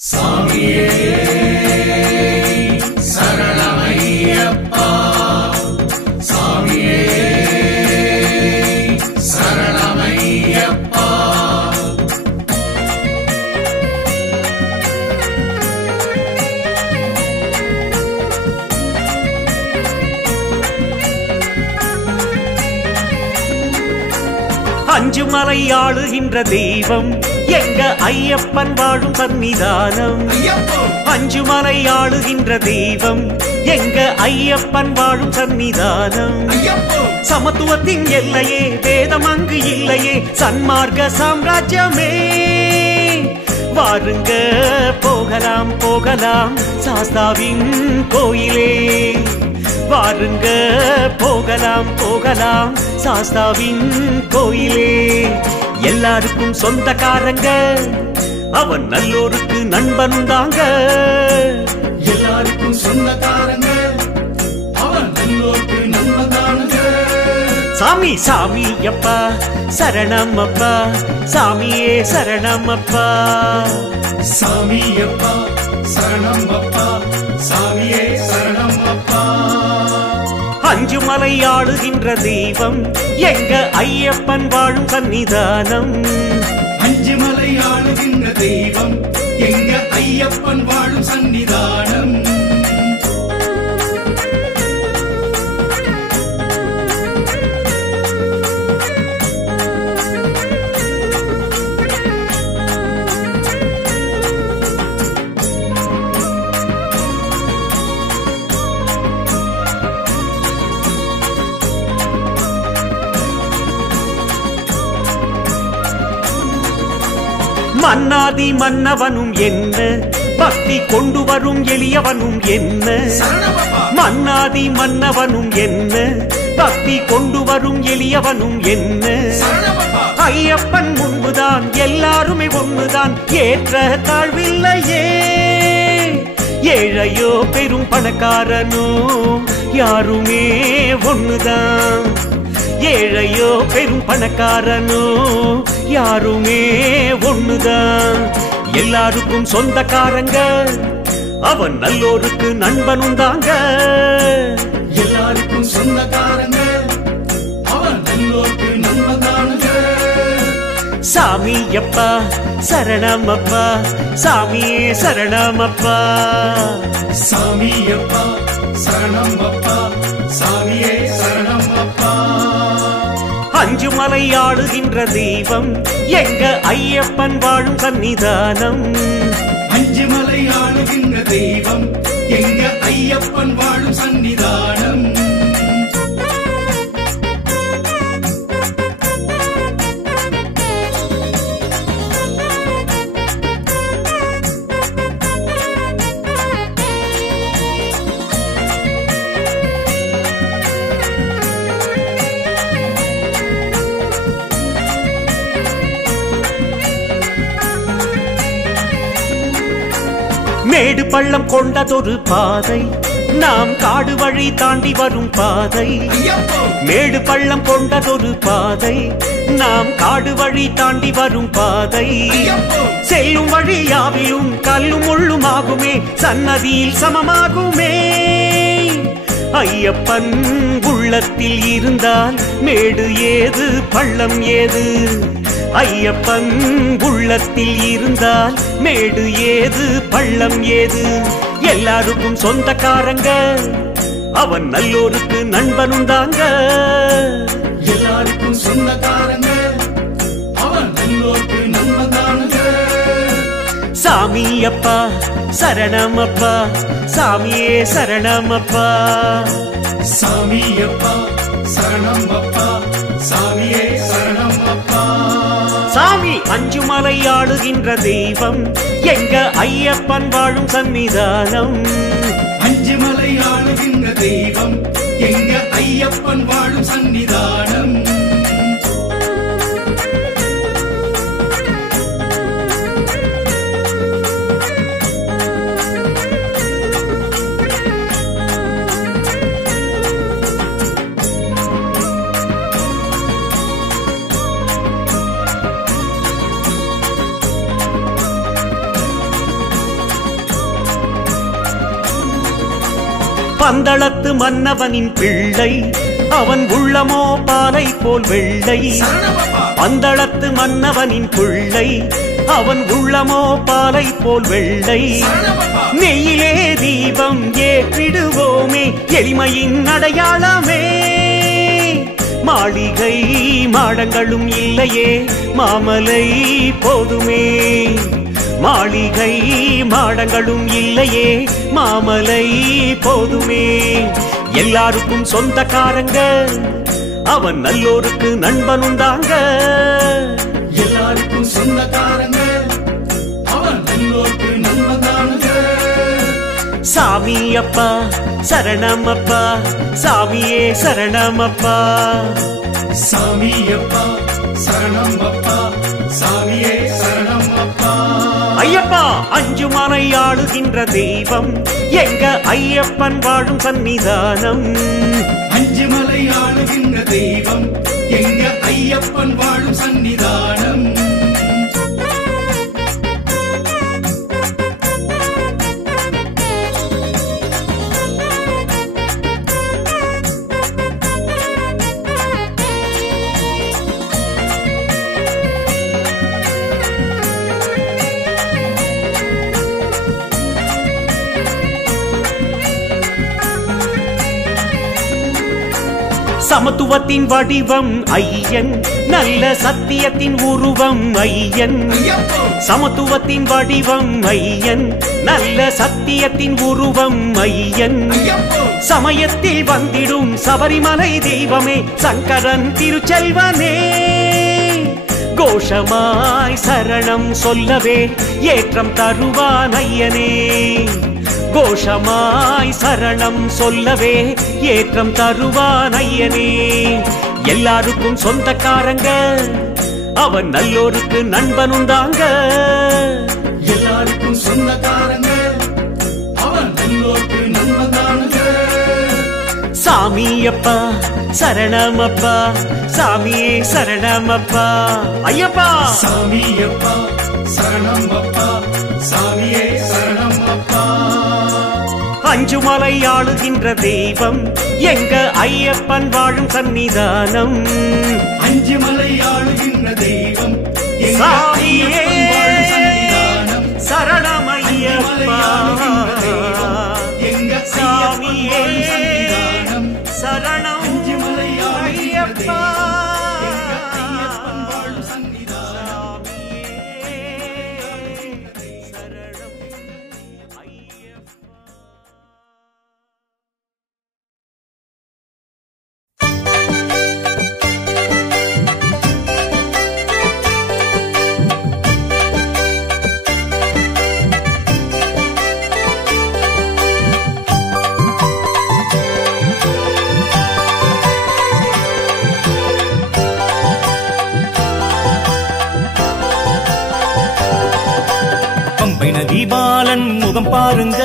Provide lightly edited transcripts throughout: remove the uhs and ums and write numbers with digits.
சாமியே சரணமையப்பா சாமியே சரணமையப்பா அஞ்சுமலை ஆளுகின்ற தெய்வம் எங்க ஐயப்பன் வாழும் சன்னிதானம். அஞ்சுமலை ஆளுகின்ற தெய்வம் எங்க ஐயப்பன் வாழும் சன்னிதானம். சமத்துவத்தின் எல்லையே வேதம் அங்கு இல்லையே சன்மார்க்க சாம்ராஜ்யமே. வாருங்க போகலாம் போகலாம் சாஸ்தாவின் கோயிலே. வாருங்க போகலாம் போகலாம் சாஸ்தாவின் கோயிலே. எல்லாருக்கும் சொந்தக்காரங்க அவன் நல்லோருக்கு நண்பன் தாங்க. எல்லாருக்கும் சொந்தக்காரங்க அவன் நல்லோருக்கு நண்பன் தாங்க. சாமி சாமி அப்பா சரணம் அப்பா சாமியே சரணம் அப்பா. சாமி அப்பா சரணம் அப்பா சாமியே சரணம் அப்பா. அஞ்சுமலை ஆளுகின்ற தெய்வம் எங்க ஐயப்பன் வாழும் சன்னிதானம். அஞ்சுமலை ஆளுகின்ற தெய்வம் எங்க ஐயப்பன் வாழும் சன்னிதானம். மன்னாதி மன்னவனும் என்ன பக்தி கொண்டு வரும் எளியவனும் என்ன. மன்னாதி மன்னவனும் என்ன பக்தி கொண்டு வரும் எளியவனும் என்ன. ஐயப்பன் முன்புதான் எல்லாருமே ஒண்ணுதான் ஏற்ற தாழ்வில்லையே. ஏழையோ பெரும் பணக்காரனோ யாருமே ஒண்ணுதான். ஏழையோ பெரும் பணக்காரனோ யாருமே ஒண்ணுதான். எல்லாருக்கும் சொந்தக்காரங்க அவன் நல்லோருக்கு நண்பனும் தாங்க. எல்லாருக்கும் சொந்தக்காரங்க அவன் நல்லோருக்கு நண்பன் தாங்க. சாமி அப்பா சரணம் அப்பா சாமியே சரணம் அப்பா. சாமி அப்பா சரணம் அப்பா சாமியே சரணம் அப்பா. அஞ்சுமலை ஆளுகின்ற தெய்வம் எங்க ஐயப்பன் வாழும் சன்னிதானம். அஞ்சுமலை ஆளுகின்ற தெய்வம் எங்க ஐயப்பன் வாழும் சன்னிதானம். மேடு பள்ளம் கொண்டதொரு பாதை நாம் காடு வழி தாண்டி வரும் பாதை. மேடு பள்ளம் கொண்டதொரு பாதை நாம் காடு வழி தாண்டி வரும் பாதை. செல்லும் வழி யாவிலும் கல்லும் முள்ளும் ஆகுமே சன்னதியில் சமமாகுமே. ஐயப்பன் உள்ளத்தில் இருந்தால் மேடு ஏது பள்ளம் ஏது. ஐயப்பன் உள்ளத்தில் இருந்தால் மேடு ஏது பள்ளம் ஏது. எல்லாருக்கும் சொந்தக்காரங்க அவன் நல்லோருக்கு நண்பனும் தாங்க. எல்லாருக்கும் சொந்தக்காரங்க அவன் நல்லோருக்கு நண்பன் தாங்க. சாமி அப்பா சரணம் அப்பா சாமியே சரணம் அப்பா. சாமி அப்பா சரணம் அப்பா சாமியே சரணம் அப்பா. சாமி அஞ்சுமலை ஆளுகின்ற தெய்வம் எங்க ஐயப்பன் வாழும் சன்னிதானம். அஞ்சுமலை ஆளுகின்ற தெய்வம் எங்க ஐயப்பன் வாழும் சன்னிதானம். பந்தளத்து மன்னவனின் பிள்ளை அவன் உள்ளமோ பாலை போல் வெள்ளை. பந்தளத்து மன்னவனின் பிள்ளை அவன் உள்ளமோ பாலை போல் வெள்ளை. நெய்யிலே தீபம் ஏற்றிடுவோமே எளிமையின் அடையாளமே. மாளிகை மாடங்களும் இல்லையே மாமலை போதுமே. மாளிகை மாடங்களும் இல்லையே மாமலை போதுமே. எல்லாருக்கும் சொந்தக்காரங்க அவன் நல்லோருக்கு நண்பனுண்டாங்க. எல்லாருக்கும் சொந்தக்காரங்க அவன் நல்லோருக்கு நண்பன்தானுங்க. சாமி அப்பா சரணமப்பா சாமியே சரணமப்பா. சாமி அப்பா சரணம் அப்பா சாமியே சரணம் அப்பா. ஐயப்பா அஞ்சு மலை ஆளுகின்ற தெய்வம் எங்க ஐயப்பன் வாழும் சன்னிதானம். அஞ்சு மலை ஆளுகின்ற தெய்வம் எங்க ஐயப்பன் வாழும் சன்னிதானம். சமத்துவத்தின் வடிவம் ஐயன் நல்ல சத்தியத்தின் உருவம் ஐயன். சமத்துவத்தின் வடிவம் ஐயன் நல்ல சத்தியத்தின் உருவம் ஐயன். சமயத்தில் வந்திடும் சபரிமலை தெய்வமே சங்கரன் திருச்செல்வனே. கோஷமாய் சரணம் சொல்லவே ஏற்றம் தருவான் ஐயனே. கோஷமாய் சரணம் சொல்லவே ஏற்றம் தருவான் ஐயனே. எல்லாருக்கும் சொந்தக்காரங்க அவன் நல்லோருக்கு நண்பனுண்டாங்க. எல்லாருக்கும் சொந்தக்காரங்க அவன் நல்லோருக்கு நண்பன்தானுங்க. சாமி அப்பா சரணமப்பா சாமியே சரணமப்பா. ஐயப்பா சாமி அப்பா சரணம் அப்பா சாமியே சரணம் அப்பா. அஞ்சு மலை ஆளுகின்ற தெய்வம் எங்க ஐயப்பன் வாழும் சன்னிதானம். அஞ்சு மலை ஆளுகின்ற தெய்வம் எங்க சாமியே ஐயப்பன் வாழும் சன்னிதானம். சரணமையப்பா எங்க சாமியே சன்னிதானம். சரணம் அஞ்சு மலை ஆளுகின்ற ஐயப்பா. தெய்வம் எங்க ஐயப்பன் வாழும் சன்னிதானம். சரணம் ஐயப்பா. தீபாலன் முகம் பாருங்க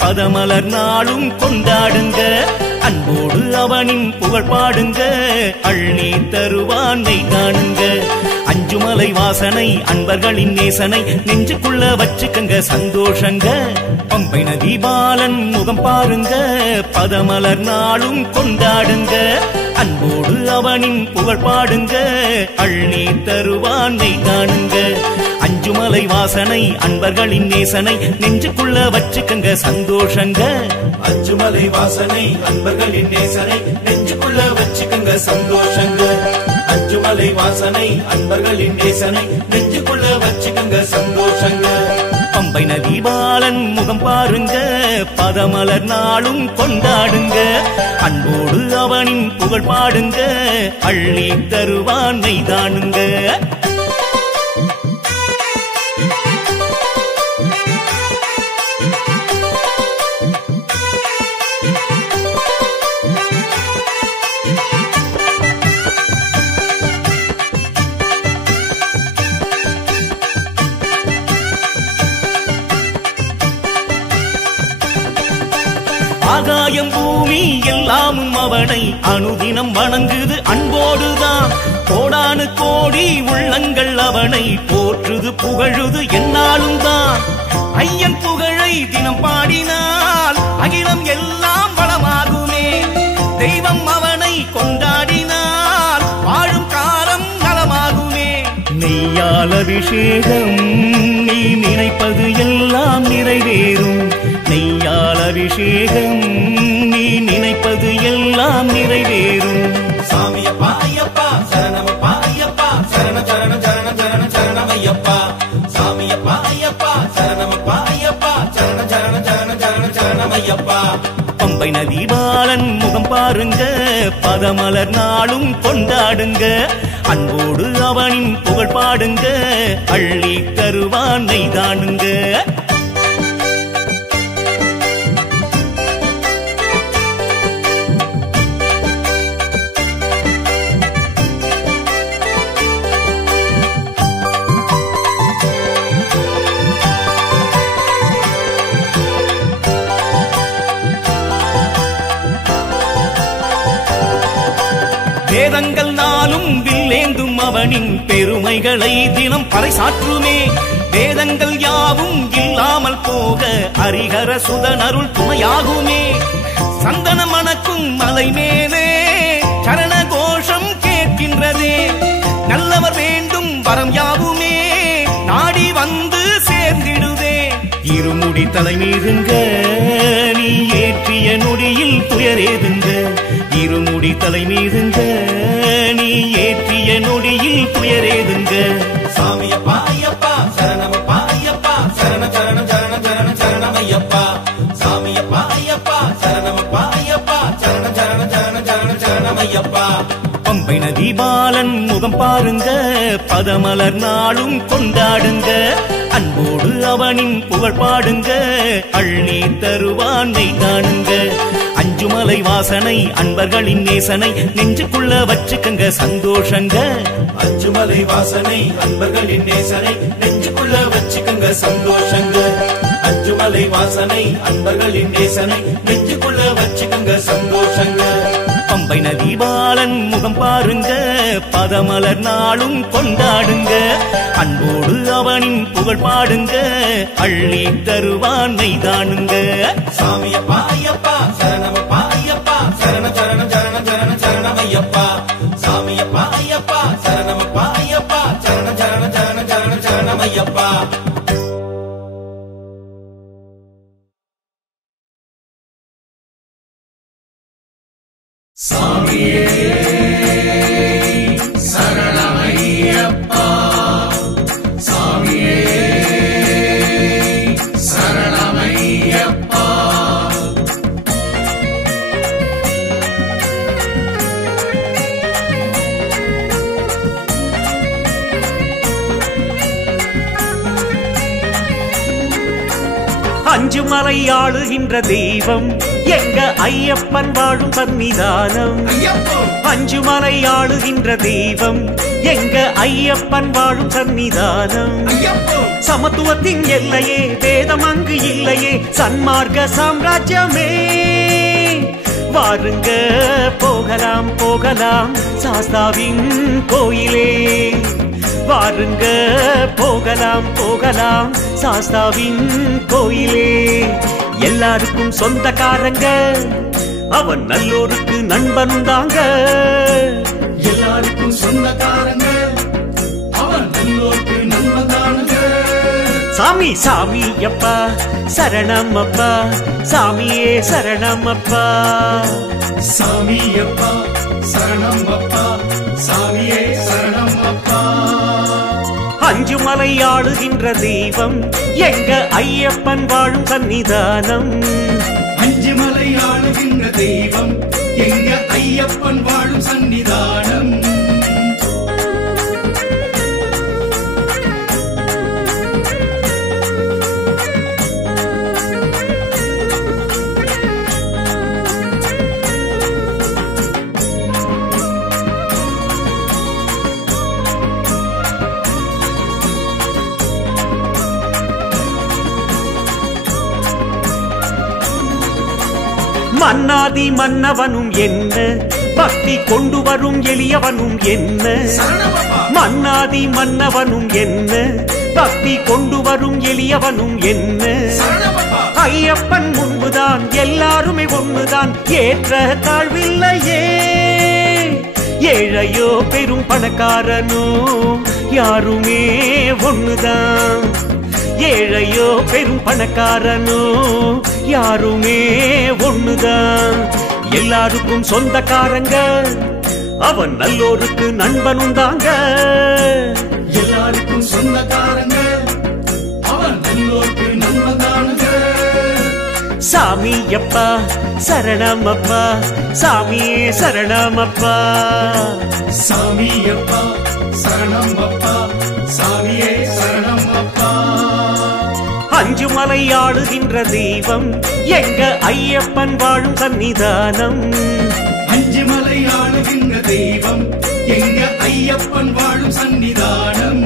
பதமலர் நாளும் கொண்டாடுங்க. அன்போடு அவனின் புகழ் பாடுங்க அள்ளி தருவானை காணுங்க. அஞ்சுமலை வாசனை அன்பர்களின் நேசனை நெஞ்சுக்குள்ள வச்சுக்கங்க சந்தோஷங்க. பம்பை நதிபாலன் முகம் பாருங்க பதமலர் நாளும் கொண்டாடுங்க. அன்போடு அவனின் புகழ் பாடுங்க அள்ளி தருவானை காணுங்க. அஞ்சுமலை வாசனை அன்பர்களின் நேசனை நெஞ்சுக்குள்ள வச்சுக்கங்க சந்தோஷங்க. அஞ்சுமலை வாசனை அன்பர்களின் நேசனை நெஞ்சுக்குள்ள வச்சுக்கங்க சந்தோஷங்க. அஞ்சுமலை வாசனை அன்பர்களின் நேசனை நெஞ்சுக்குள்ள வச்சுக்கங்க சந்தோஷங்க. பம்பை நதிபாலன் முகம் பாருங்க பதமலர் நாளும் கொண்டாடுங்க. அன்போடு அவனின் புகழ் பாடுங்க அள்ளி தருவானை தானுங்க. ஆகாயம் பூமி எல்லாமும் அவனை அனுதினம் வணங்குது அன்போடுதான். கோடானு கோடி உள்ளங்கள் அவனை போற்றுது புகழுது என்னாலும் தான். ஐயன் புகழை தினம் பாடினால் அகிலம் எல்லாம் வள அபிஷேகம் நீ நினைப்பது எல்லாம் நிறைவேறும். நெய்யால் அபிஷேகம் நீ நினைப்பது எல்லாம் நிறைவேறும். சாமியப்பா ஐயப்பா சரணமப்பா ஐயப்பா சரண சரண சரண சரண சரணமையப்பா. சாமியப்பா ஐயப்பா சரணமப்பா ஐயப்பா சரண சரண சரண சரண சரணமையப்பா. பம்பை நதி பாலன் முகம் பாருங்க, பதமலர் நாளும் கொண்டாடுங்க. அன்போடு அவனின் புகழ் பாடுங்க, அள்ளி தருவான் நெய்தானுங்க. வேதங்கள் நாளும் வில்லேந்தும் அவனின் பெருமைகளை தினம் பறைசாற்றுமே. வேதங்கள் யாவும் இல்லாமல் போக ஹரிஹர சுதன் அருள் துணையாகுமே. சந்தன மணக்கும் மலை மேலே சரண கோஷம் கேட்கின்றதே. நல்லவர் வேண்டும் வரம் யாவுமே நாடி வந்து சேர்ந்திடுதே. இருமுடி தலைமீதுங்க நீ ஏற்றிய நொடியில் துயரேதுங்க. இருமுடி தலைமீதுங்க நீ ஏற்றிய நொடியில் துயரேதுங்க. சாமியப்பா ஐயப்பா சரணமப்பா ஐயப்பா சரண சரண சரண சரண சரணமையப்பா. சாமியப்பா ஐயப்பா சரணமப்பா ஐயப்பா சரண சரண சரண சரண சரணமையப்பா. பம்பை நதி பாலன் முகம் பாருங்க, பதமலர் நாளும் கொண்டாடுங்க. அன்போடு அவனின் புகழ் பாடுங்க, அள்ளி தருவான் நெய்தானுங்க. அஞ்சுமலை வாசனை அன்பர்களின் நேசனை நெஞ்சுக்குள்ள வச்சுக்கங்க சந்தோஷங்க. அஞ்சுமலை வாசனை அன்பர்களின் நேசனை நெஞ்சுக்குள்ள வச்சுக்கங்க சந்தோஷங்க. அஞ்சுமலை வாசனை அன்பர்களின் நேசனை நெஞ்சுக்குள்ள வச்சுக்கங்க சந்தோஷங்க. பம்பை நதி பாலன் முகம் பாருங்க, பதமலர் நாளும் கொண்டாடுங்க. அன்போடு அவனின் புகழ் பாடுங்க, அள்ளி தருவான் நெய்தானுங்க. சாமியப்பா ஐயப்பா சரணமப்பா ஐயப்பா சரண சரண சரண சரண சரணமையப்பா. சாமியப்பா ஐயப்பா சரணமப்பா ஐயப்பா சரண சரண சரண சரண சரணமையப்பா. சாமியே சரணமையப்பா. சாமியே சரணமையப்பா. அஞ்சுமலை ஆளுகின்ற தெய்வம் எங்க ஐயப்பன் வாழும் சன்னிதானம். அஞ்சுமலை ஆளுகின்ற தெய்வம் எங்க ஐயப்பன் வாழும் சன்னிதானம். சமத்துவத்தின் எல்லையே வேதம் அங்கு இல்லையே சன்மார்க்க சாம்ராஜ்யமே. வாருங்க போகலாம் போகலாம் சாஸ்தாவின் கோயிலே. வாருங்க போகலாம் போகலாம் சாஸ்தாவின் கோயிலே. எல்லாருக்கும் சொந்தக்காரங்க அவன் நல்லோருக்கு நண்பன் தாங்க. எல்லாருக்கும் சொந்தக்காரங்க அவன் நல்லோருக்கு நண்பன் தானுங்க. சாமி சாமி அப்பா சரணம் அப்பா சாமியே சரணம் அப்பா. சாமியப்பா சரணம் அப்பா சாமியே சரணம் அப்பா. அஞ்சுமலை ஆளுகின்ற தெய்வம் எங்க ஐயப்பன் வாழும் சன்னிதானம். அஞ்சுமலை ஆளுகின்ற தெய்வம் எங்க ஐயப்பன் வாழும் சன்னிதானம். மன்னாதி மன்னவனும் என்ன பக்தி கொண்டு வரும் எளியவனும் என்ன. மன்னாதி மன்னவனும் என்ன பக்தி கொண்டு வரும் எளியவனும் என்ன. ஐயப்பன் முன்புதான் எல்லாருமே ஒண்ணுதான் ஏற்ற தாழ்வில்லையே. ஏழையோ பெரும் பணக்காரனோ யாருமே ஒண்ணுதான். ஏழையோ பெரும் பணக்காரனோ யாருமே ஒண்ணுதான். எல்லாருக்கும் சொந்தக்காரங்க, அவன் நல்லோருக்கு நண்பனும் தாங்க. எல்லாருக்கும் சொந்தக்காரங்க, அவன் நல்லோருக்கு நண்பன் தானுங்க. சாமியப்பா சரணமப்பா, சாமியே சரணமப்பா. சாமியப்பா சரணம் அப்பா, சாமியே சரணம் அப்பா. அஞ்சு மலை ஆளுகின்ற தெய்வம் எங்க ஐயப்பன் வாழும் சன்னிதானம். அஞ்சு மலை ஆளுகின்ற தெய்வம் எங்க ஐயப்பன் வாழும் சன்னிதானம்.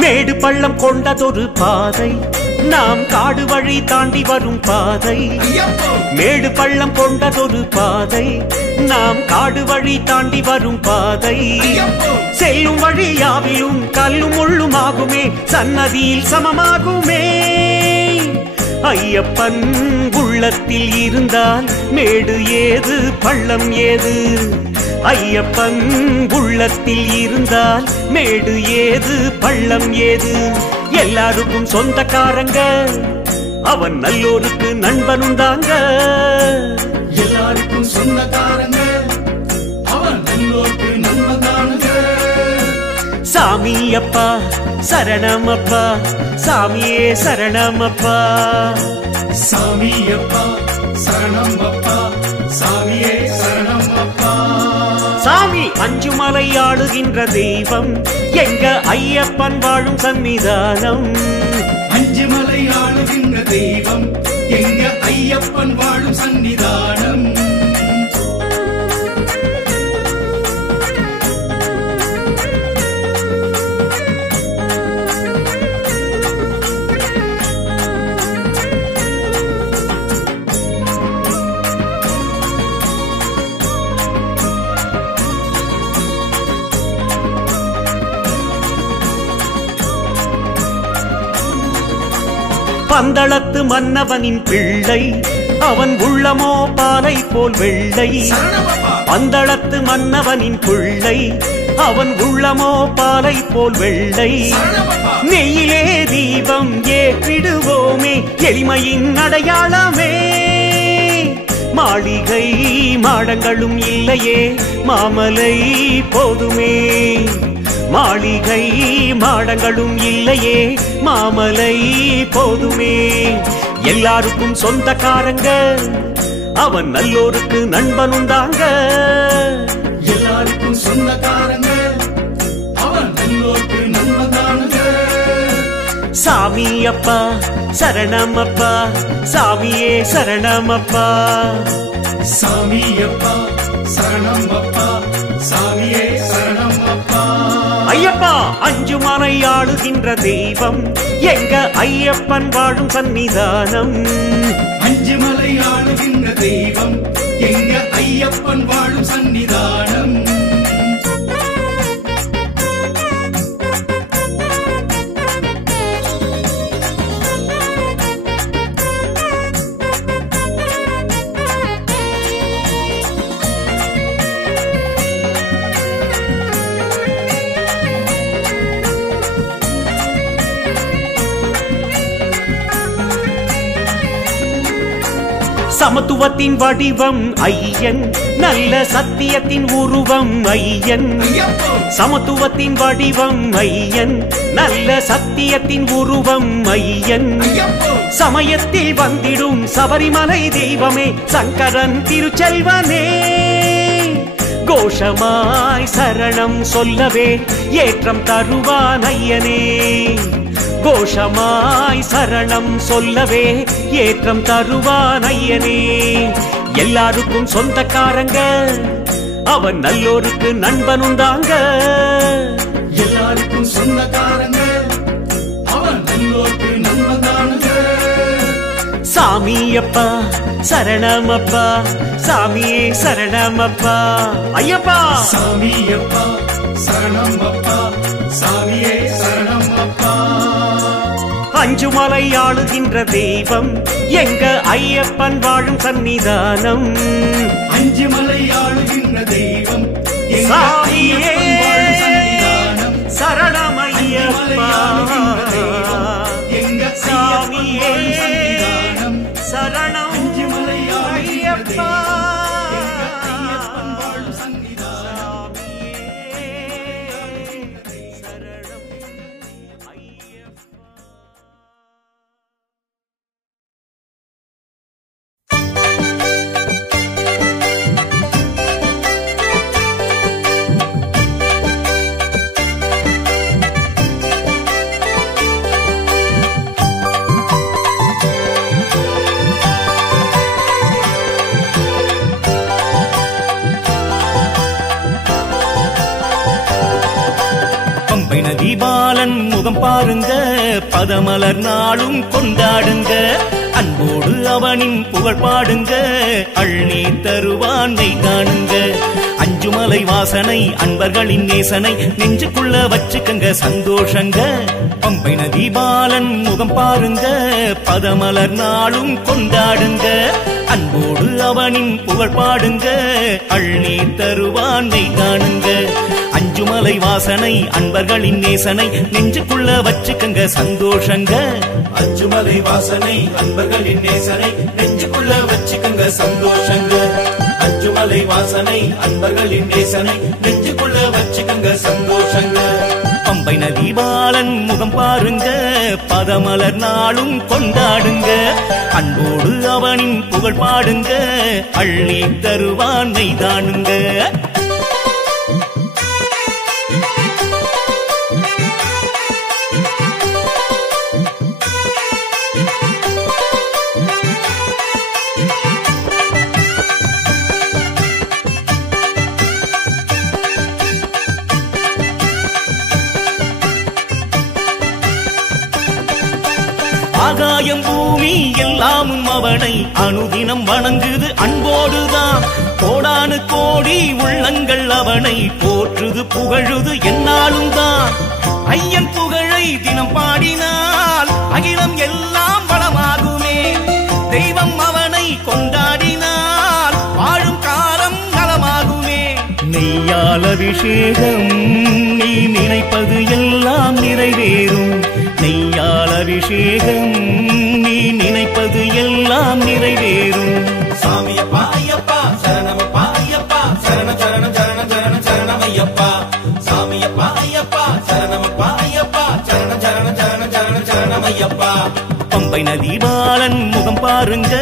மேடு பள்ளம் கொண்டதொரு பாதை, நாம் காடு வழி தாண்டி வரும் பாதை. மேடு பள்ளம் கொண்டதொரு பாதை, நாம் காடு வழி தாண்டி வரும் பாதை. செல்லும் வழி யாவிலும் கல்லும் முள்ளுமாகுமே, சன்னதியில் சமமாகுமே. ஐயப்பன் உள்ளத்தில் இருந்தால் மேடு ஏது பள்ளம் ஏது. ஐயப்பன் உள்ளத்தில் இருந்தால் மேடு ஏது பள்ளம் ஏது. எல்லாருக்கும் சொந்தக்காரங்க, அவன் நல்லோருக்கு நண்பனும் தாங்க. எல்லாருக்கும் சொந்தக்காரங்க, அவன் நல்லோருக்கு நண்பன் தானுங்க. சாமியப்பா சரணமப்பா, சாமியே சரணமப்பா. சாமியப்பா சரணம் அப்பா, சாமியே சரணம் அப்பா. சாமி அஞ்சு மலை ஆளுகின்ற தெய்வம் எங்க ஐயப்பன் வாழும் சன்னிதானம். அஞ்சு மலை ஆளுகின்ற தெய்வம் எங்க ஐயப்பன் வாழும் சன்னிதானம். பந்தளத்து மன்னவனின் பிள்ளை, அவன் உள்ளமோ பாலை போல் வெள்ளை. பந்தளத்து மன்னவனின் பிள்ளை, அவன் உள்ளமோ பாலை போல் வெள்ளை. நெய்யிலே தீபம் ஏற்றிடுவோமே, எளிமையின் அடையாளமே. மாளிகை மாடங்களும் இல்லையே, மாமலை போதுமே. மாளிகை மாடங்களும் இல்லையே, மாமலை போதுமே. எல்லாருக்கும் சொந்தக்காரங்க, அவன் நல்லோருக்கு நண்பனும் தாங்க. எல்லாருக்கும் சொந்தக்காரங்க, அவன் நல்லோருக்கு நண்பன் தானுங்க. சாமியப்பா சரணமப்பா, சாமியே சரணமப்பா. சாமியப்பா சரணம் அப்பா, சாமியே சரணம் அப்பா. ஐயப்பா அஞ்சு மலை ஆளுகின்ற தெய்வம் எங்க ஐயப்பன் வாழும் சன்னிதானம். அஞ்சு மலை ஆளுகின்ற தெய்வம் எங்க ஐயப்பன் வாழும் சன்னிதானம். சமத்துவத்தின் வடிவம் ஐயன், நல்ல சத்தியத்தின் உருவம் ஐயன். சமத்துவத்தின் வடிவம் ஐயன், நல்ல சத்தியத்தின் உருவம் ஐயன். சமயத்தில் வந்திடும் சபரிமலை தெய்வமே, சங்கரன் திருச்செல்வனே. கோஷமாய் சரணம் சொல்லவே ஏற்றம் தருவான் ஐயனே. கோஷமாய் சரணம் சொல்லவே ஏற்றம் தருவான் ஐயனே. எல்லாருக்கும் சொந்தக்காரங்க, அவன் நல்லோருக்கு நண்பனும் தாங்க. எல்லாருக்கும் சொந்தக்காரங்க, அவன் நல்லோர்க்கு நன்மை காணுங்க. சாமியப்பா சரணமப்பா, சாமியே சரணமப்பா. ஐயப்பா சாமியப்பா சரணம் அப்பா, சாமியே சரணம் அப்பா. அஞ்சுமலை ஆளுகின்ற தெய்வம் எங்க ஐயப்பன் வாழும் சன்னிதானம். அஞ்சுமலை ஆளுகின்ற தெய்வம் எங்க சாமியே ஐயப்பன் வாழும் சன்னிதானம். சரணமையப்பா, எங்க சாமியே சன்னிதானம். சரணம் அஞ்சுமலை ஐயப்பா. ஐயப்பன் வாழும் சன்னிதானம். சரணம் ஐயப்பா. பம்பை நதி பாலன் முகம் பாருங்க, பதமலர் நாளும் கொண்டாடுங்க. அன்போடு அவனின் புகழ் பாடுங்க, அள்ளி தருவானை காணுங்க. அஞ்சுமலை வாசனை அன்பர்களின் நேசனை நெஞ்சுக்குள்ள வச்சுக்கங்க சந்தோஷங்க. பம்பை நதி பாலன் முகம் பாருங்க, பதமலர் நாளும் கொண்டாடுங்க. அன்போடு அவனின் புகழ் பாடுங்க, அள்ளி தருவானை காணுங்க. அஞ்சுமலை வாசனை அன்பர்களின் நேசனை நெஞ்சுக்குள்ள வச்சுக்கங்க சந்தோஷங்க. அஞ்சுமலை வாசனை அன்பர்களின் நேசனை நெஞ்சுக்குள்ள வச்சுக்கங்க சந்தோஷங்க. அஞ்சுமலை வாசனை அன்பர்களின் நேசனை நெஞ்சுக்குள்ள வச்சுக்கங்க சந்தோஷங்க. பம்பை நதி பாலன் முகம் பாருங்க, பதமலர் நாளும் கொண்டாடுங்க. அன்போடு அவனின் புகழ் பாடுங்க, அள்ளி தருவானை தானுங்க. ஆகாயம் பூமி எல்லாமும் அவனை அனுதினம் வணங்குது அன்போடுதான். கோடானு கோடி உள்ளங்கள் அவனை போற்றுது புகழுது என்னாலும் தான். ஐயன் புகழை தினம் பாடினால் அகிலம் எல்லாம் வளமாகுமே. தெய்வம் அவனை கொண்டாடினால் வாழும் காலம் நலமாகுமே. நெய்யால் அபிஷேகம் நீ நினைப்பது எல்லாம் நிறைவேறும். நெய்யால் அபிஷேகம் நீ நினைப்பது எல்லாம் நிறைவேறும். சாமியப்பா ஐயப்பா சரணமப்பா ஐயப்பா, சரண சரண சரண சரண சரணமையப்பா. சாமியப்பா ஐயப்பா சரணமப்பா ஐயப்பா, சரண சரண சரண சரண சரணமையப்பா. பம்பை நதி பாலன் முகம் பாருங்க,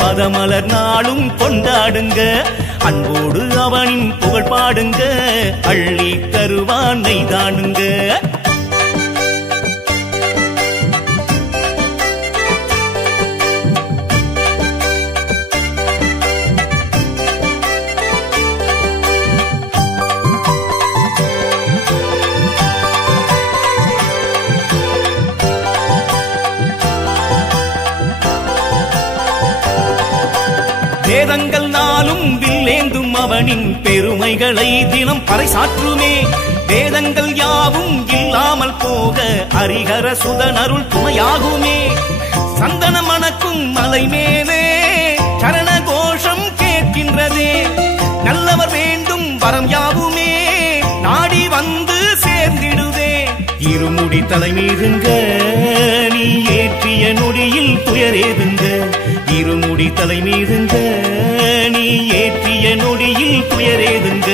பதமலர் நாளும் கொண்டாடுங்க. அன்போடு அவனின் புகழ் பாடுங்க, அள்ளி தருவானை தானுங்க. வேதங்கள் நாளும் வில்லேந்தும் அவனின் பெருமைகளை தினம் பறைசாற்றுமே. வேதங்கள் யாவும் இல்லாமல் போக ஹரிஹர சுதன் அருள் துணையாகுமே. சந்தன மணக்கும் மலை மேலே சரண கோஷம் கேட்கின்றதே. நல்லவர் வேண்டும் வரம் யாவுமே நாடி வந்து சேர்ந்திடுதே. இருமுடி தலைமீதுங்க நீ ஏற்றிய நொடியில் துயரேதுங்க. இருமுடி தலைமீதுங்க நீ ஏற்றிய நொடியில் துயரேதுங்க.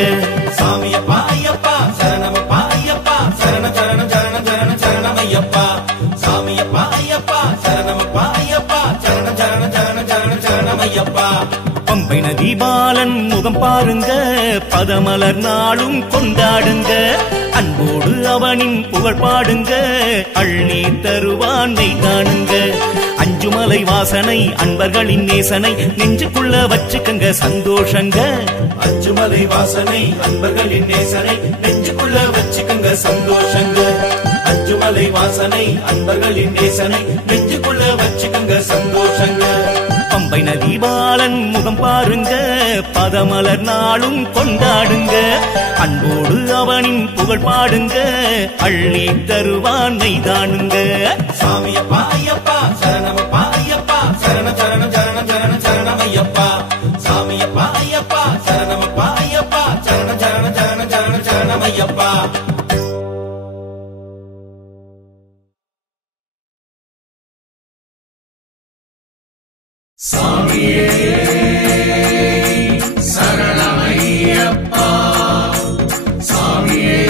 சாமியப்பா ஐயப்பா சரணமப்பா ஐயப்பா, சரண சரண சரண சரண சரணமையப்பா. சாமியப்பா ஐயப்பா சரணமப்பா ஐயப்பா, சரண சரண சரண சரண சரணமையப்பா. பம்பை நதி பாலன் முகம் பாருங்க, பதமலர் நாளும் கொண்டாடுங்க. அன்போடு அவனின் புகழ் பாடுங்க, அள்ளி தருவானை காணுங்க. அஞ்சுமலை வாசனை அன்பர்களின் நேசனை நெஞ்சுக்குள்ள வச்சுக்கங்க சந்தோஷங்க. அஞ்சுமலை வாசனை அன்பர்களின் நேசனை நெஞ்சுக்குள்ள வச்சுக்கங்க சந்தோஷங்க. அஞ்சுமலை மலை வாசனை அன்பர்களின் நேசனை நெஞ்சுக்குள்ள வச்சுக்கங்க சந்தோஷங்க. பம்பை நதி பாலன் முகம் பாருங்க, பதமலர் நாளும் கொண்டாடுங்க. அன்போடு அவனின் புகழ் பாடுங்க, அள்ளி தருவான் நைதானுங்க. சாமியப்பா ஐயப்பா சரணமப்பா ஐயப்பா சரண சரண சரண சரண சரணம் ஐயப்பா. சாமியப்பா ஐயப்பா சரணமப்பா ஐயப்பா சரண சரண சரண சரண சரணம் ஐயப்பா. சாமியே சரணமையப்பா, சாமியே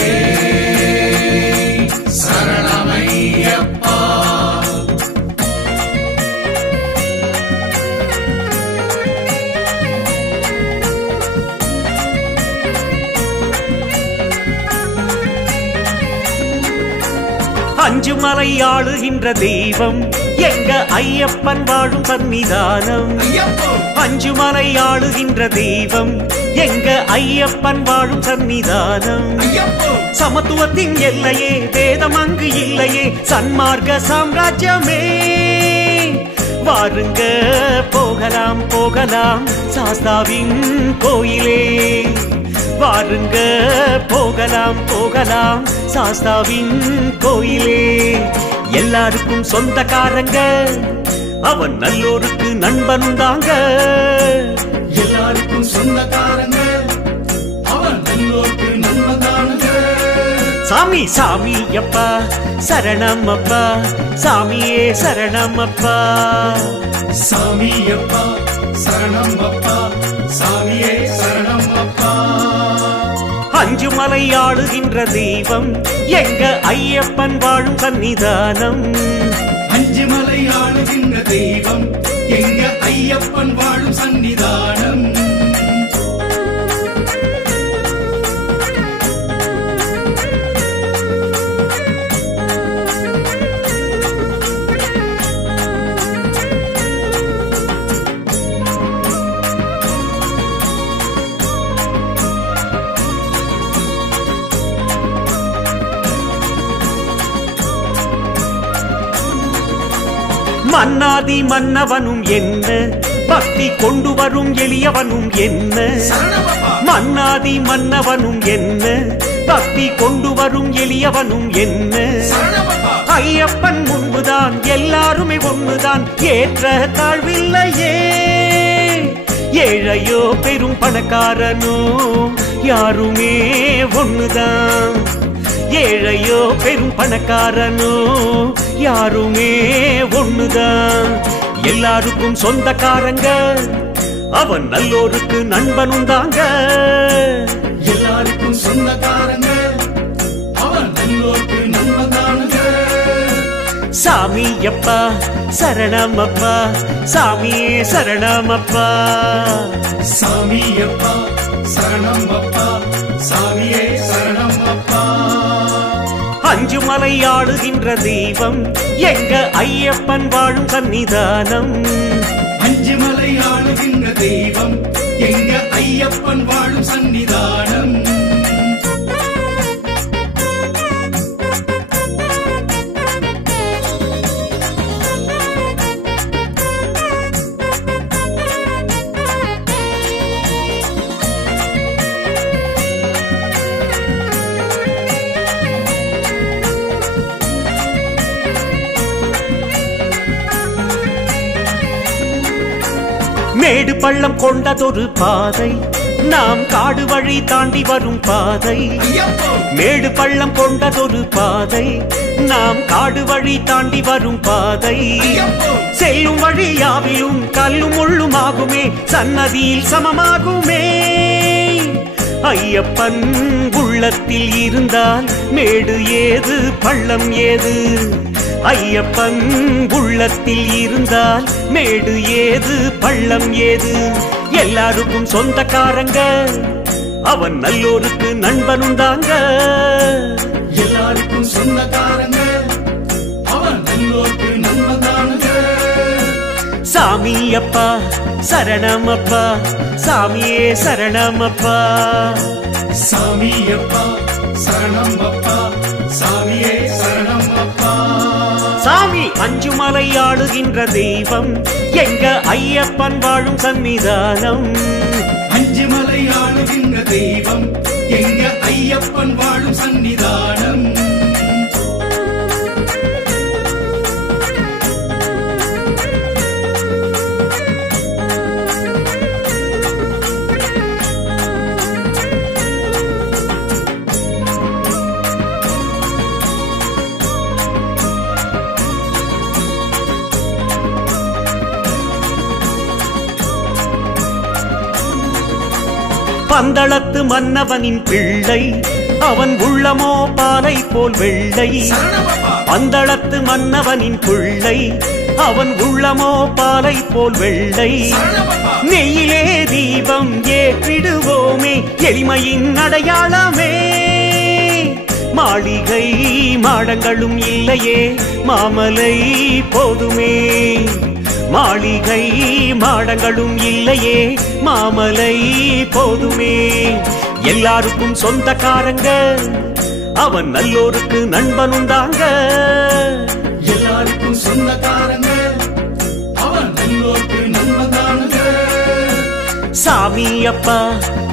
சரணமையப்பா. அஞ்சு மலை ஆளுகின்ற தெய்வம் எங்க ஐயப்பன் வாழும் சன்னிதானம். அஞ்சு மலை ஆளுகின்ற தெய்வம் எங்க ஐயப்பன் வாழும் சன்னிதானம். சமத்துவத்தின் எல்லையே, வேதம் அங்கு இல்லையே, சன்மார்க்க சாம்ராஜ்யமே. வாருங்க போகலாம் போகலாம் சாஸ்தாவின் கோயிலே. வாருங்க போகலாம் போகலாம் சாஸ்தாவின் கோயிலே. எல்லாருக்கும் சொந்தக்காரங்க, அவன் நல்லோருக்கு நண்பன் தாங்க. எல்லாருக்கும் சொந்தக்காரங்க, அவன் நல்லோருக்கு நண்பன் தானுங்க. சாமி சாமி அப்பா சரணம் அப்பா, சாமியே சரணம் அப்பா. சாமியப்பா சரணம் அப்பா, சாமியே சரணம் அப்பா. அஞ்சு மலை ஆளுகின்ற தெய்வம் எங்க ஐயப்பன் வாழும் சன்னிதானம். அஞ்சு மலை ஆளுகின்ற தெய்வம் எங்க ஐயப்பன் வாழும் சன்னிதானம். மன்னாதி மன்னவனும் என்ன, பக்தி கொண்டு வரும் எளியவனும் என்ன. மன்னாதி மன்னவனும் என்ன, பக்தி கொண்டு வரும் எளியவனும் என்ன. ஐயப்பன் முன்புதான் எல்லாருமே ஒண்ணுதான், ஏற்ற தாழ்வில்லையே. ஏழையோ பெரும் பணக்காரனோ யாருமே ஒண்ணுதான். ஏழையோ பெரும் பணக்காரனோ யாருமே ஒண்ணுதான். எல்லாருக்கும் சொந்தக்காரங்க, அவன் நல்லோருக்கு நண்பனும் தாங்க. எல்லாருக்கும் சொந்தக்காரங்க, அவன் நல்லோருக்கு நண்பன் தானுங்க. சாமி அப்பா சரணம் அப்பா, சாமியே சரணம் அப்பா. சாமியப்பா சரணம் அப்பா, சாமியே சரணம் அப்பா. அஞ்சு மலை ஆளுகின்ற தெய்வம் எங்க ஐயப்பன் வாழும் சன்னிதானம். அஞ்சு மலை ஆளுகின்ற தெய்வம் எங்க ஐயப்பன் வாழும் சன்னிதானம். மேடு பள்ளம் கொண்டதொரு பாதை, நாம் காடு வழி தாண்டி வரும் பாதை. மேடு பள்ளம் கொண்டதொரு பாதை, நாம் காடு வழி தாண்டி வரும் பாதை. செல்லும் வழி யாவிலும் கல்லும் முள்ளும் ஆகுமே, சன்னதியில் சமமாகுமே. ஐயப்பன் உள்ளத்தில் இருந்தால் மேடு ஏது பள்ளம் ஏது. ஐயப்பன் உள்ளத்தில் இருந்தால் மேடு ஏது பள்ளம் ஏது. எல்லாருக்கும் சொந்தக்காரங்க, அவன் நல்லோருக்கு நண்பனும் தாங்க. எல்லாருக்கும் சொந்தக்காரங்க, அவன் நல்லோருக்கு நண்பன் தானுங்க. சாமி அப்பா சரணம் அப்பா, சாமியே சரணம் அப்பா. சாமியப்பா சரணம் அப்பா, சாமியே சரணம் அப்பா. சாமி அஞ்சுமலை ஆளுகின்ற தெய்வம் எங்க ஐயப்பன் வாழும் சன்னிதானம். அஞ்சுமலை ஆளுகின்ற தெய்வம் எங்க ஐயப்பன் வாழும் சன்னிதானம். பந்தளத்து மன்னவனின் பிள்ளை அவன் உள்ளமோ பாலை போல் வெள்ளை. பந்தளத்து மன்னவனின் பிள்ளை அவன் உள்ளமோ பாலை போல் வெள்ளை. நெய்யிலே தீபம் ஏற்றிடுவோமே எளிமையின் அடையாளமே. மாளிகை மாடங்களும் இல்லையே மாமலை போதுமே. மாளிகை மாடங்களும் இல்லையே மாமலை போதுமே. எல்லாருக்கும் சொந்தக்காரங்க அவன் நல்லோருக்கு நண்பனுண்டாங்க. எல்லாருக்கும் சொந்தக்காரங்க அவன் நல்லோருக்கு நண்பன்தானுங்க. சாமி அப்பா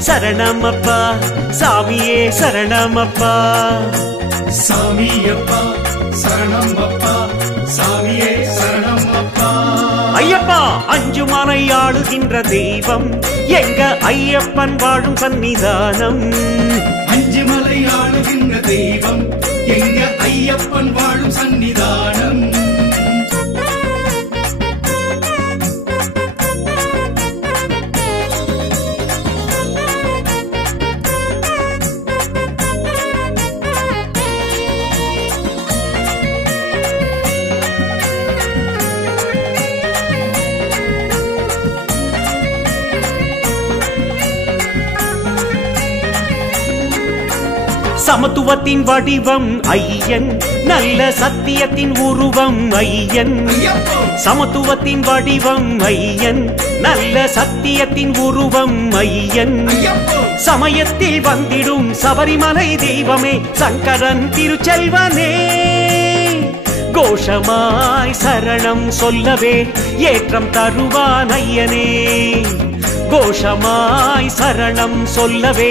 சரணமப்பா சாமியே சரணமப்பா. சாமி அப்பா சரணம் அப்பா சாமியே சரணம் அப்பா. ஐயப்பா அஞ்சுமலை ஆளுகின்ற தெய்வம் எங்க ஐயப்பன் வாழும் சன்னிதானம். அஞ்சுமலை ஆளுகின்ற தெய்வம் எங்க ஐயப்பன் வாழும் சன்னிதானம். சமத்துவத்தின் வடிவம் ஐயன் நல்ல சத்தியத்தின் உருவம் ஐயன். சமத்துவத்தின் வடிவம் ஐயன் நல்ல சத்தியத்தின் உருவம் ஐயன். சமயத்தில் வந்திடும் சபரிமலை தெய்வமே சங்கரன் திருச்செல்வனே. கோஷமாய் சரணம் சொல்லவே ஏற்றம் தருவான் ஐயனே. கோஷமாய் சரணம் சொல்லவே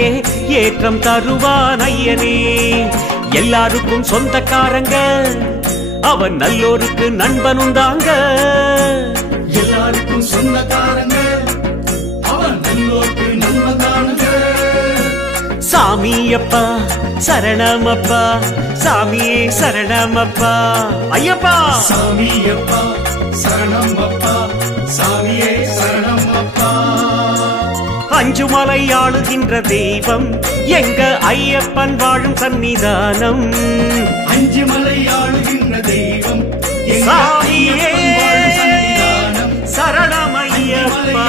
ஏற்றம் தருவான் ஐயனே. எல்லாருக்கும் சொந்தக்காரங்க அவன் நல்லோருக்கு நண்பனுண்டாங்க. எல்லாருக்கும் சொந்தக்காரங்க அவன் நல்லோருக்கு நண்பன்தானுங்க. சாமி அப்பா சரணமப்பா சாமியே சரணமப்பா. ஐயப்பா சாமி அப்பா சரணம் அப்பா சாமியே சரணம் அப்பா. அஞ்சுமலை ஆளுகின்ற தெய்வம் எங்க ஐயப்பன் வாழும் சன்னிதானம். அஞ்சுமலை ஆளுகின்ற தெய்வம் எங்க சாமியே ஐயப்பன் வாழும் சன்னிதானம். சரணமையப்பா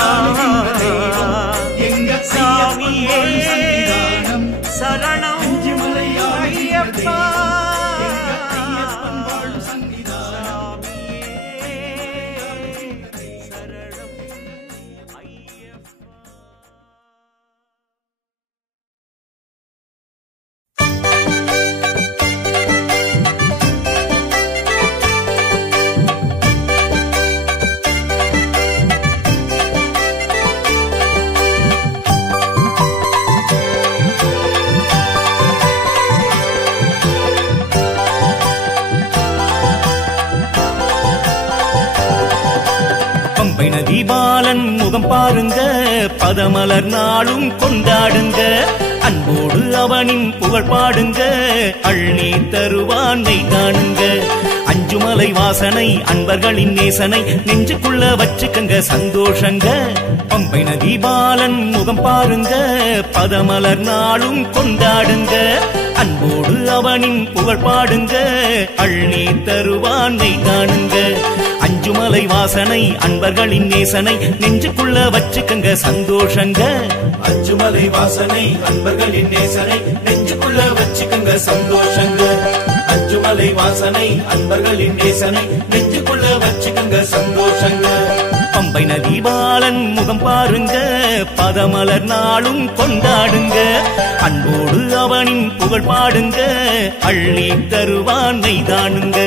எங்க சாமியே சன்னிதானம். சரணம் அஞ்சுமலை ஆளுகின்ற ஐயப்பா. தெய்வம் எங்க ஐயப்பன் வாழும் சன்னிதானம். சரணம் ஐயப்பா. பம்பை நதி பாலன் முகம் பாருங்க பதமலர் நாளும் கொண்டாடுங்க. அன்போடு அவனின் புகழ் பாடுங்க அள்ளி தருவானை காணுங்க. அஞ்சுமலை வாசனை அன்பர்களின் நேசனை நெஞ்சுக்குள்ள வச்சுக்கங்க சந்தோஷங்க. பம்பை நதி பாலன் முகம் பாருங்க பதமலர் நாளும் கொண்டாடுங்க. அன்போடு அவனின் புகழ் பாடுங்க அள்ளி தருவானை காணுங்க. அஞ்சுமலை வாசனை அன்பர்களின் நேசனை நெஞ்சுக்குள்ள வச்சுக்கங்க சந்தோஷங்க. அஞ்சுமலை வாசனை அன்பர்களின் நேசனை நெஞ்சுக்குள்ள வச்சுக்கங்க சந்தோஷங்க. அஞ்சுமலை வாசனை அன்பர்களின் நேசனை நெஞ்சுக்குள்ள வச்சுக்கங்க சந்தோஷங்க. பம்பை நதி பாலன் முகம் பாருங்க பதமலர் நாளும் கொண்டாடுங்க அன்போடு அவனின் புகழ் பாடுங்க அள்ளி தருவான் நெய்தானுங்க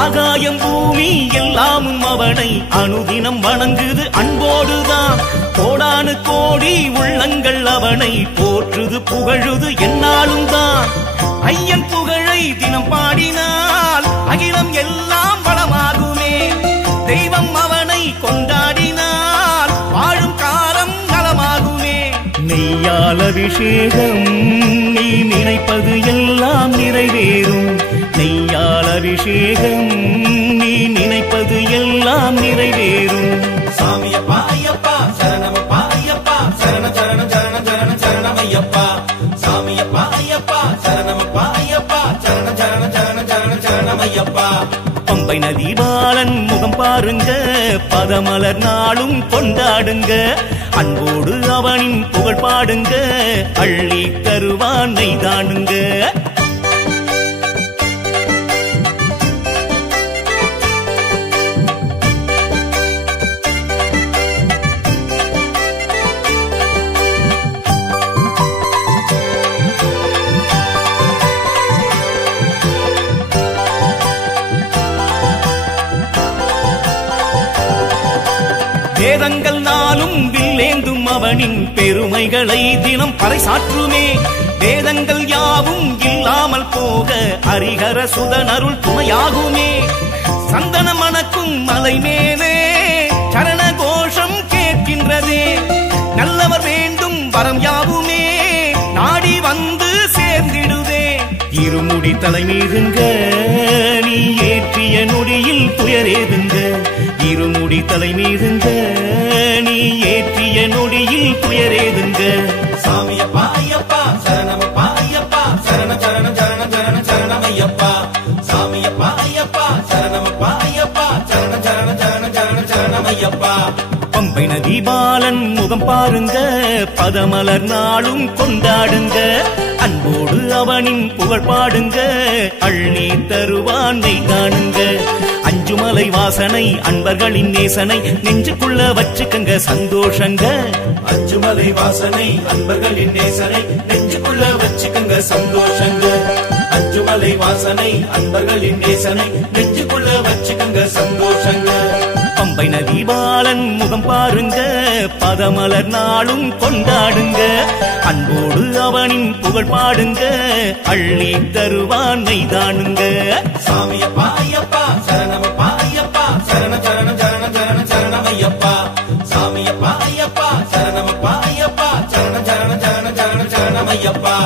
ஆகாயம் பூமி எல்லாமும் அவனை அனுதினம் வணங்குது அன்போடுதான் கோடானு கோடி உள்ளங்கள் அவனை போற்றுது புகழுது என்னாலும் தான் ஐயன் புகழை தினம் பாடினால் அகிலம் எல்லாம் வளமாகுமே தெய்வம் அவனை கொண்டாடினால் வாழும் காலம் நலமாகுமே நெய்யால் அபிஷேகம் நீ நினைப்பது எல்லாம் நிறைவேறும் நெய்யால் அபிஷேகம் நீ நினைப்பது எல்லாம் நிறைவேறும் சாமியப்பா ஐயப்பா சரணமப்பா ஐயப்பா சரண சரண சரண சரண சரணமையப்பா சாமியப்பா ஐயப்பா சரணமப்பா ஐயப்பா சரண சரண சரண சரண சரணமையப்பா பம்பை நதி பாலன் முகம் பாருங்க பதமலர் நாளும் கொண்டாடுங்க அன்போடு அவனின் புகழ் பாடுங்க அள்ளி தருவான் நெய்தானுங்க வேதங்கள் நாளும் வில்லேந்தும் அவனின் பெருமைகளை தினம் பறைசாற்றுமே வேதங்கள் யாவும் இல்லாமல் போக ஹரிஹர சுதன் அருள் துணையாகுமே சந்தன மணக்கும் மலை மேலே சரண கோஷம் கேட்கின்றதே நல்லவர் வேண்டும் வரம் யாவுமே நாடி வந்து சேர்ந்திடுதே இருமுடி தலைமீதுங்க நீ ஏற்றிய நொடியில் துயரேதுங்க இருமுடி தலைமீதுங்க நீ ஏற்றிய நொடியில் துயரேதுங்க சாமியப்பா ஐயப்பா சரணமப்பா ஐயப்பா சரண சரண சரண சரண சரணமையப்பா சாமியப்பா ஐயப்பா சரணமப்பா ஐயப்பா சரண சரண சரண சரண சரணமையப்பா பம்பை நதி பாலன் முகம் பாருங்க பதமலர் நாளும் கொண்டாடுங்க அன்போடு அவனின் புகழ் பாடுங்க அள்ளி தருவான் நெய்தானுங்க அஞ்சுமலை வாசனை அன்பர்களின் நேசனை நெஞ்சுக்குள்ள வச்சுக்கங்க சந்தோஷங்க அஞ்சுமலை வாசனை அன்பர்களின் நேசனை நெஞ்சுக்குள்ள வச்சுக்கங்க சந்தோஷங்க அஞ்சுமலை வாசனை அன்பர்களின் நேசனை நெஞ்சுக்குள்ள வச்சுக்கங்க சந்தோஷங்க பம்பை நதி பாலன் முகம் பாருங்க பதமலர் நாளும் கொண்டாடுங்க அன்போடு அவனின் புகழ் பாடுங்க அள்ளி தருவான் நெய்தானுங்க சாமியப்பா ஐயப்பா சரணமப்பா ஐயப்பா சரண சரண சரண சரண சரணமையப்பா சாமியப்பா ஐயப்பா சரணமப்பா ஐயப்பா சரண சரண சரண சரண சரணமையப்பா